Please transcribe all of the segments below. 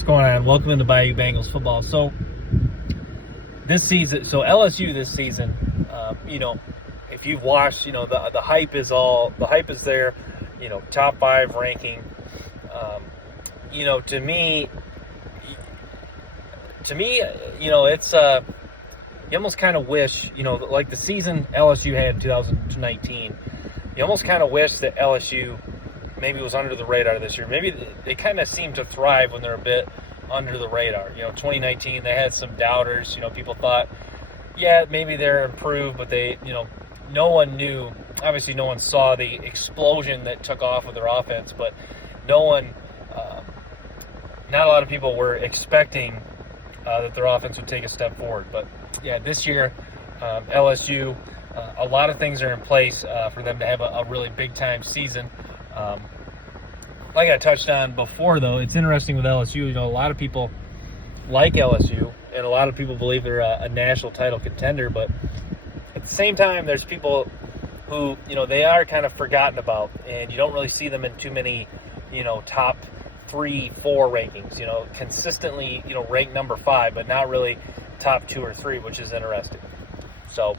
What's going on? Welcome into Bayou Bengals football. So this season, LSU this season, if you've watched, the hype is there, top 5 ranking. To me, it's you almost kind of wish, like the season LSU had in 2019. You almost kind of wish that LSU maybe was under the radar this year. Maybe they kind of seem to thrive when they're a bit under the radar. 2019 they had some doubters. People thought, yeah, maybe they're improved, but they, no one knew. Obviously, no one saw the explosion that took off with their offense, but not a lot of people were expecting that their offense would take a step forward. But yeah, this year, LSU, a lot of things are in place for them to have a really big time season. Like I touched on before, though, it's interesting with LSU. A lot of people like LSU, and a lot of people believe they're a national title contender. But at the same time, there's people who, they are kind of forgotten about, and you don't really see them in too many, top 3, 4 rankings. Consistently, ranked number 5, but not really top 2 or 3, which is interesting. So,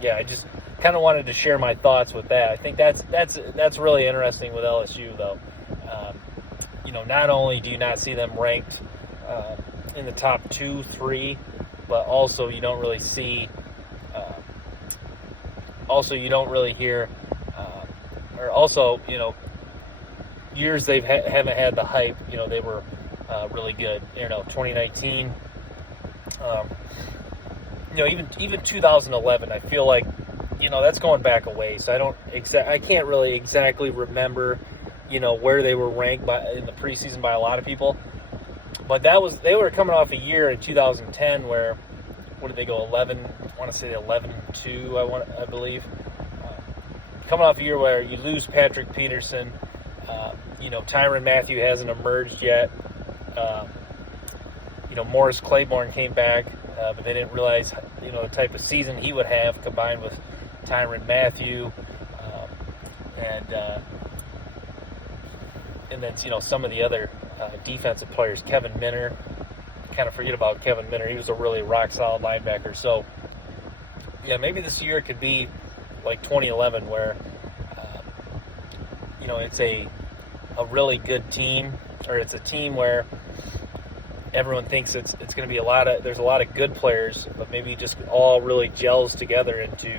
yeah, I just kind of wanted to share my thoughts with that. I think that's really interesting with LSU, though. Not only do you not see them ranked in the top 2, 3, but also you don't really see. You don't really hear, years they haven't had the hype. They were really good. 2019. Even 2011. I feel like, that's going back a ways. I can't really exactly remember, where they were ranked in the preseason by a lot of people. But they were coming off a year in 2010 where, what did they go, 11? I want to say 11-2. I believe. Coming off a year where you lose Patrick Peterson, Tyrann Mathieu hasn't emerged yet. Morris Claiborne came back, but they didn't realize, the type of season he would have combined with Tyrann Mathieu, and then some of the other defensive players. Kevin Minner, kind of forget about Kevin Minner. He was a really rock solid linebacker. So yeah, maybe this year it could be like 2011, where it's a really good team, or it's a team where everyone thinks it's going to be there's a lot of good players, but maybe just all really gels together into,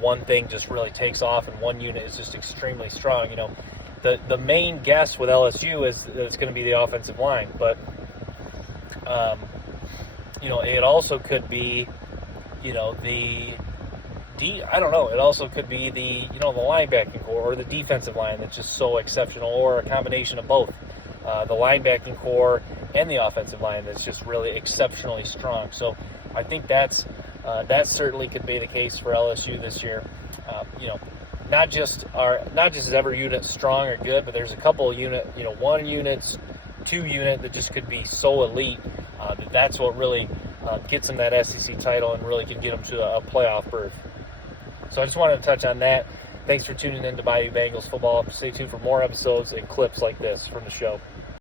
one thing just really takes off, and one unit is just extremely strong. The main guess with LSU is that it's going to be the offensive line, but it also could be, I don't know. It also could be the linebacking core or the defensive line that's just so exceptional, or a combination of both. The linebacking core and the offensive line that's just really exceptionally strong. So I think that certainly could be the case for LSU this year. Not just is every unit strong or good, but there's a couple of one units, 2 unit that just could be so elite that's what really gets them that SEC title and really can get them to a playoff berth. So I just wanted to touch on that. Thanks for tuning in to Bayou Bengals football. Stay tuned for more episodes and clips like this from the show.